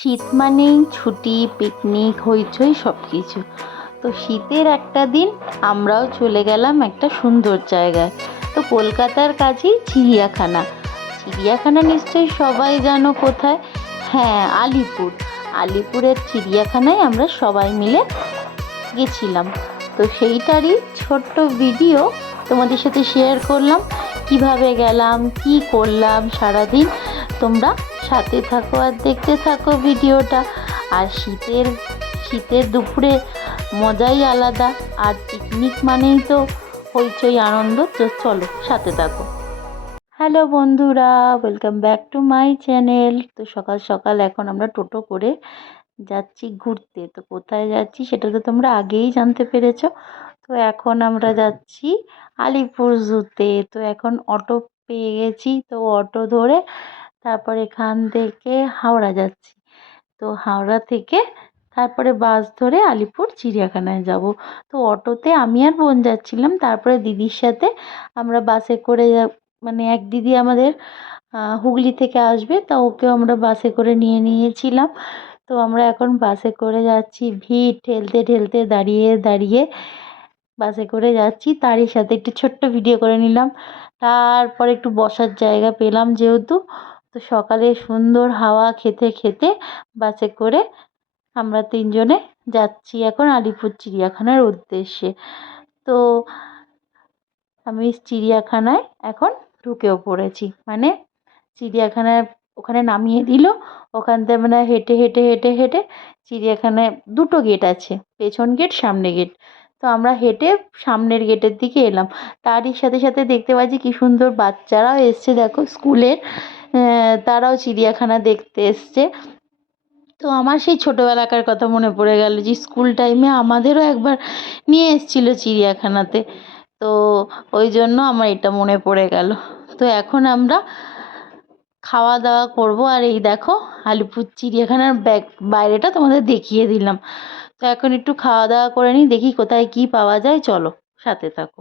শীত মানেই ছুটি, পিকনিক, হইচই সব কিছু। তো শীতের একটা দিন আমরাও চলে গেলাম একটা সুন্দর জায়গায়। তো কলকাতার কাছেই চিড়িয়াখানা। চিড়িয়াখানা নিশ্চয়ই সবাই জানো কোথায়? হ্যাঁ, আলিপুর। আলিপুরের চিড়িয়াখানায় আমরা সবাই মিলে গেছিলাম। তো সেইটারই ছোট্ট ভিডিও তোমাদের সাথে শেয়ার করলাম। কিভাবে গেলাম, কি করলাম সারাদিন, তোমরা সাথে থাকো আর দেখতে থাকো ভিডিওটা। আর শীতের দুপুরে মজাই আলাদা। আর পিকনিক মানেই তো হইচই আনন্দ। তো চলো সাথে থাকো। হ্যালো বন্ধুরা, welcome back to my channel. তো সকাল সকাল এখন আমরা টোটো করে যাচ্ছি ঘুরতে। তো কোথায় যাচ্ছি সেটা তো তোমরা আগেই জানতে পেরেছো। তো এখন আমরা যাচ্ছি আলিপুর জুতে। তো এখন অটো পেয়ে গেছি, তো অটো ধরে তারপর এখান থেকে হাওড়া যাচ্ছি। তো হাওড়া থেকে তারপরে বাস ধরে আলিপুর চিড়িয়াখানায় যাব। তো অটোতে আমি আর বোন যাচ্ছিলাম, তারপরে দিদির সাথে আমরা বাসে করে মানে এক দিদি আমাদের হুগলি থেকে আসবে, তা ওকেও আমরা বাসে করে নিয়ে নিয়েছিলাম। তো আমরা এখন বাসে করে যাচ্ছি, ভিড় ঠেলতে ঠেলতে দাঁড়িয়ে দাঁড়িয়ে বাসে করে যাচ্ছি। তারই সাথে একটু ছোট্ট ভিডিও করে নিলাম। তারপর একটু বসার জায়গা পেলাম যেহেতু, তো সকালে সুন্দর হাওয়া খেতে খেতে বাসে করে আমরা তিনজনে যাচ্ছি এখন আলিপুর চিড়িয়াখানার উদ্দেশ্যে। তো আমি চিড়িয়াখানায় এখন ঢুকেও পড়েছি, মানে চিড়িয়াখানায় ওখানে নামিয়ে দিল। ওখান থেকে মানে হেঁটে হেঁটে হেঁটে হেঁটে চিড়িয়াখানায় দুটো গেট আছে, পেছন গেট সামনে গেট। তো আমরা হেঁটে সামনের গেটের দিকে এলাম। তারই সাথে সাথে দেখতে পাচ্ছি কি সুন্দর বাচ্চারাও এসছে, দেখো স্কুলের, তারাও চিড়িয়াখানা দেখতে এসছে। তো আমার সেই ছোটোবেলাকার কথা মনে পড়ে গেল যে স্কুল টাইমে আমাদেরও একবার নিয়ে এসেছিল চিড়িয়াখানাতে। তো ওই জন্য আমার এটা মনে পড়ে গেল। তো এখন আমরা খাওয়া দাওয়া করব। আর এই দেখো আলিপুর চিড়িয়াখানার বাইরেটা তোমাদের দেখিয়ে দিলাম। তো এখন একটু খাওয়া দাওয়া করে নিই, দেখি কোথায় কি পাওয়া যায়। চলো সাথে থাকো।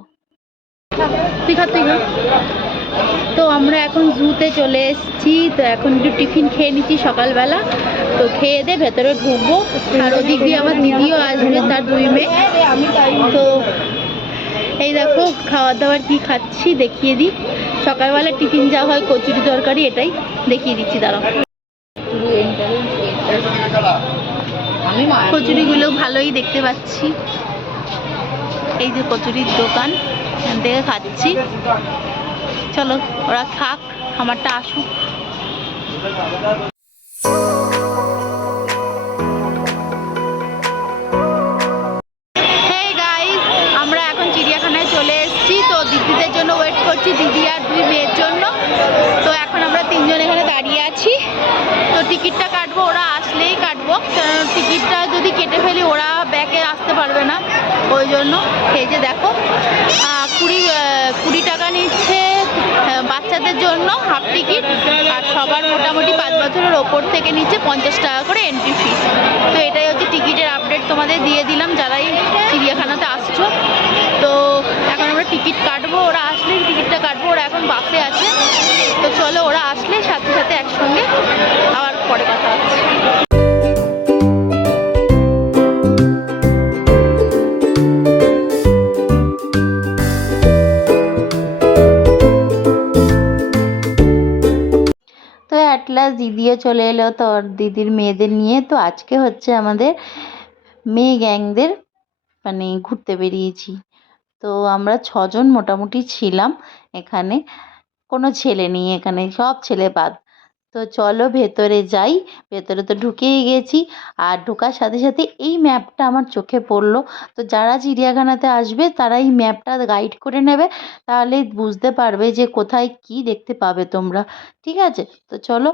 তো আমরা এখন জুতে চলে এসেছি। তো এখন একটু টিফিন খেয়ে নিচ্ছি সকালবেলা। তো খেয়ে দিয়ে ভেতরে ঢুকবো। আর ওদিক দিয়ে আমার দিদিও আসবে, তার 2 মেয়ে। তো এই দেখো খাওয়া দাওয়ার কি খাচ্ছি দেখিয়ে দিই। সকালবেলা টিফিন যা হয় কচুরি তরকারি, এটাই দেখিয়ে দিচ্ছি, দাঁড়াও। কচুরিগুলো ভালোই দেখতে পাচ্ছি। এই যে কচুরির দোকান, এখান থেকে খাচ্ছি। চলো ওরা খাক, আমারটা আসুক। আমরা এখন চিড়িয়াখানায় চলে এসেছি। তো দিদিদের জন্য ওয়েট করছি, দিদি আর 2 মেয়ের জন্য। তো এখন আমরা 3 জন এখানে দাঁড়িয়ে আছি। তো টিকিটটা কাটবো, ওরা আসলেই কাটবো। টিকিটটা যদি কেটে ফেলি ওরা ব্যাকে আসতে পারবে না, ওই জন্য। এই যে দেখো 20 টাকা নিচ্ছে বাচ্চাদের জন্য হাফ টিকিট, আর সবার মোটামুটি 5 বছরের ওপর থেকে নিচ্ছে 50 টাকা করে এন্ট্রি ফিস। তো এটাই হচ্ছে টিকিটের আপডেট, তোমাদের দিয়ে দিলাম যারাই চিড়িয়াখানাতে আসছো। তো এখন আমরা টিকিট কাটবো, ওরা আসলেই টিকিটটা কাটবো। ওরা এখন বাসে আছে। তো চলো ওরা আসলে সাথে সাথে একসঙ্গে আবার পরে কথা হচ্ছে। তো অ্যাট লাস্ট দিদিও চলে এলো, তো দিদির মেয়েদের নিয়ে। তো আজকে হচ্ছে আমাদের মেয়ে গ্যাংদের মানে ঘুরতে বেরিয়েছি। তো আমরা 6 জন মোটামুটি ছিলাম এখানে, কোনো ছেলে নেই এখানে, সব ছেলে বাদ। তো চলো ভেতরে যাই। ভেতরে তো ঢুকেই গেছি। আর ঢোকার সাথে সাথে এই ম্যাপটা আমার চোখে পড়লো। তো যারা চিড়িয়াখানাতে আসবে তারা এই ম্যাপটা গাইড করে নেবে, তাহলে বুঝতে পারবে যে কোথায় কি দেখতে পাবে তোমরা। ঠিক আছে, তো চলো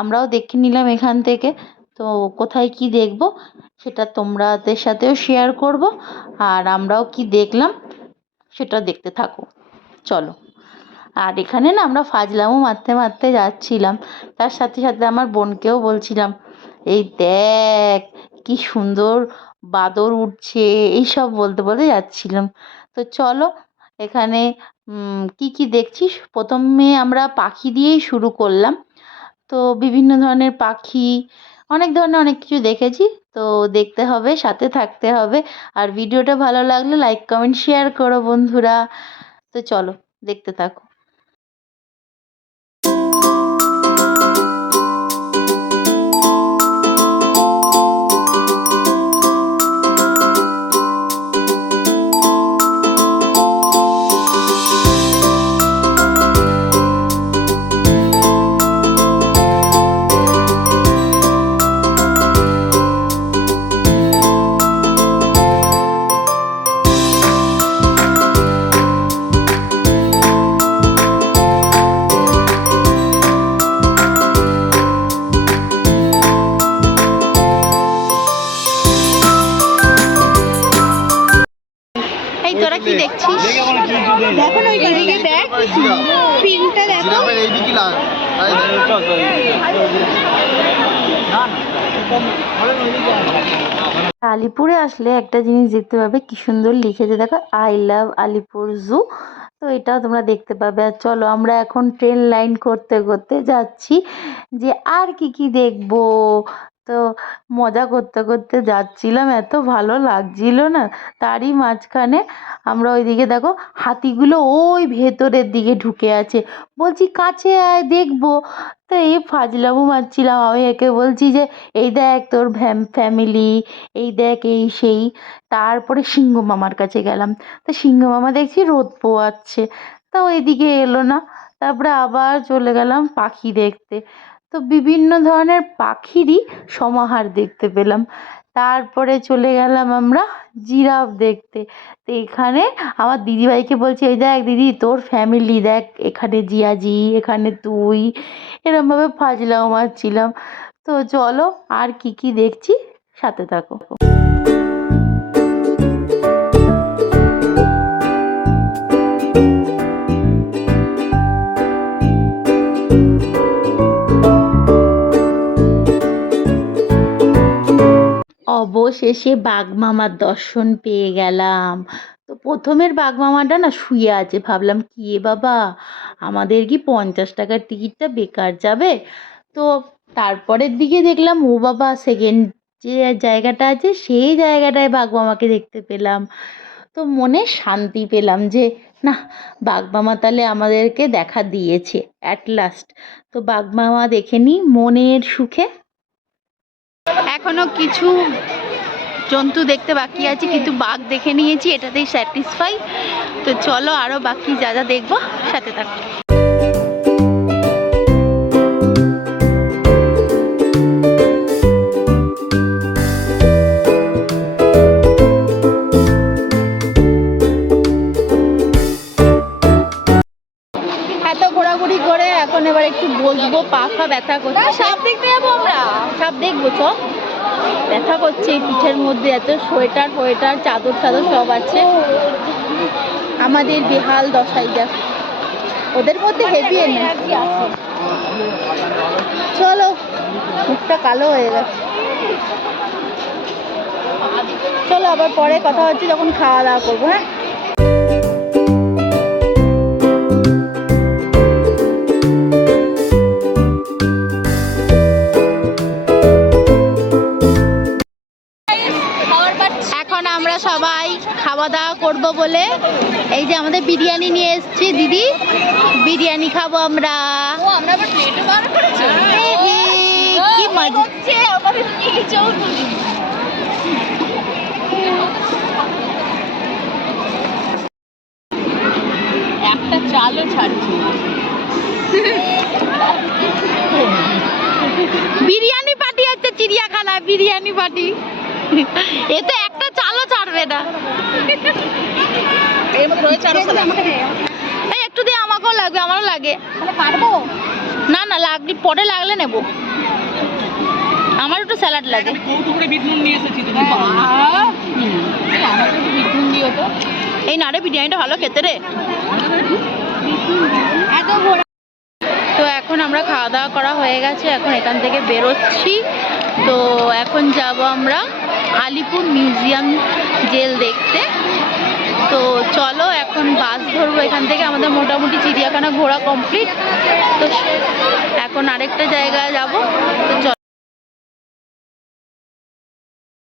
আমরাও দেখে নিলাম এখান থেকে। তো কোথায় কি দেখবো সেটা তোমাদের সাথেও শেয়ার করব। আর আমরাও কি দেখলাম সেটা দেখতে থাকো, চলো। আর এখানে না আমরা ফাজলামও মারতে মারতে যাচ্ছিলাম। তার সাথে সাথে আমার বোনকেও বলছিলাম, এই দেখ কি সুন্দর বাদর উঠছে, এইসব বলতে বলতে যাচ্ছিলাম। তো চলো এখানে কি কি দেখছি। প্রথমে আমরা পাখি দিয়েই শুরু করলাম। তো বিভিন্ন ধরনের পাখি, অনেক ধরনের অনেক কিছু দেখেছি। তো দেখতে হবে, সাথে থাকতে হবে। আর ভিডিওটা ভালো লাগলে লাইক কমেন্ট শেয়ার করো বন্ধুরা। তো চলো দেখতে থাকো। এই তোরা কি দেখছিস? দেখো না ওইদিকে দেখ, পিঙ্কটা দেখো। আলিপুরে আসলে একটা জিনিস দেখতে পাবে, কি সুন্দর লিখেছে দেখো, আই লাভ আলিপুর জু। তো এটাও তোমরা দেখতে পাবে। আর চলো আমরা এখন ট্রেন লাইন করতে করতে যাচ্ছি যে আর কি কি দেখবো। তো মজা করতে করতে যাচ্ছিলাম, এত ভালো লাগছিল না। তারই মাঝখানে আমরা ওইদিকে দেখো হাতিগুলো ওই ভেতরের দিকে ঢুকে আছে। বলছি কাছে আয় দেখবো। তো এই ফাজলামো মারছিলাম, আমি একে বলছি যে এই দেখ তোর ফ্যামিলি, এই দেখ এই সেই। তারপরে সিংহ মামার কাছে গেলাম। তো সিংহ মামা দেখছি রোদ পোয়াচ্ছে, তা ওইদিকে এলো না। তারপরে আবার চলে গেলাম পাখি দেখতে। তো বিভিন্ন ধরনের পাখিরই সমাহার দেখতে পেলাম। তারপরে চলে গেলাম আমরা জিরাফ দেখতে। তো এখানে আমার দিদিভাইকে বলছি এই দেখ দিদি তোর ফ্যামিলি দেখ, এখানে জিয়াজি, এখানে তুই। এরমভাবে ফাজলামো মারছিলাম। তো চলো আর কি কি দেখছি সাথে থাকো। অবশেষে বাঘমামার দর্শন পেয়ে গেলাম। তো প্রথমের বাঘমামাটা না শুয়ে আছে, ভাবলাম কি এ বাবা, আমাদের কি 50 টাকার টিকিটটা বেকার যাবে। তো তারপরের দিকে দেখলাম ও বাবা, সেকেন্ড যে জায়গাটা আছে সেই জায়গাটায় বাঘমামাকে দেখতে পেলাম। তো মনে শান্তি পেলাম যে না, বাঘমামা তাহলে আমাদেরকে দেখা দিয়েছে অ্যাট লাস্ট। তো বাঘমামা দেখে নিই মনের সুখে। এখনো কিছু জন্তু দেখতে বাকি আছে, কিন্তু বাঘ দেখে নিয়েছি, এটাতেই স্যাটিসফাই। তো চলো আরো বাকি যা যা দেখবো সাথে থাকো। এত ঘোরাঘুরি করে এখন এবার একটু বসবো, পা ফা ব্যথা করছে। সাপ দেখতে যাবো আমরা, সাপ দেখবো চ। ব্যথা করছে এই পিঠের মধ্যে, এত সোয়েটার ফোয়েটার চাদর টাদর সব আছে। আমাদের বেহাল দশাই দেখ, ওদের মধ্যে হেভি এনার্জি আছে। চলো, মুখটা কালো হয়ে গেছে। চলো আবার পরে কথা হচ্ছে যখন খাওয়া দাওয়া করবো। হ্যাঁ এখন আমরা সবাই খাওয়া দাওয়া করবো বলে এই যে আমাদের বিরিয়ানি নিয়ে এসেছি। দিদি বিরিয়ানি খাবো আমরা। কি মজা, একটা চালও ছাড়ছি। বিরিয়ানি পার্টি আছে চিড়িয়াখানায়, বিরিয়ানি পার্টি। এতে একটা চালও ছাড়বে না। এই একটু দিয়ে আমাকেও লাগবে, আমারও লাগে। না না লাগলে পরে লাগলে নেবো, আমার একটু স্যালাড লাগে। এই না রে, বিরিয়ানিটা ভালো খেতে রে। তো এখন আমরা খাওয়া দাওয়া করা হয়ে গেছে, এখন এখান থেকে বেরোচ্ছি। তো এখন যাব আমরা আলিপুর মিউজিয়াম জেল দেখতে। তো চলো এখন বাস ধরবো এখান থেকে। আমাদের মোটামুটি চিড়িয়াখানা ঘোরা কমপ্লিট। তো এখন আরেকটা জায়গায় যাব। তো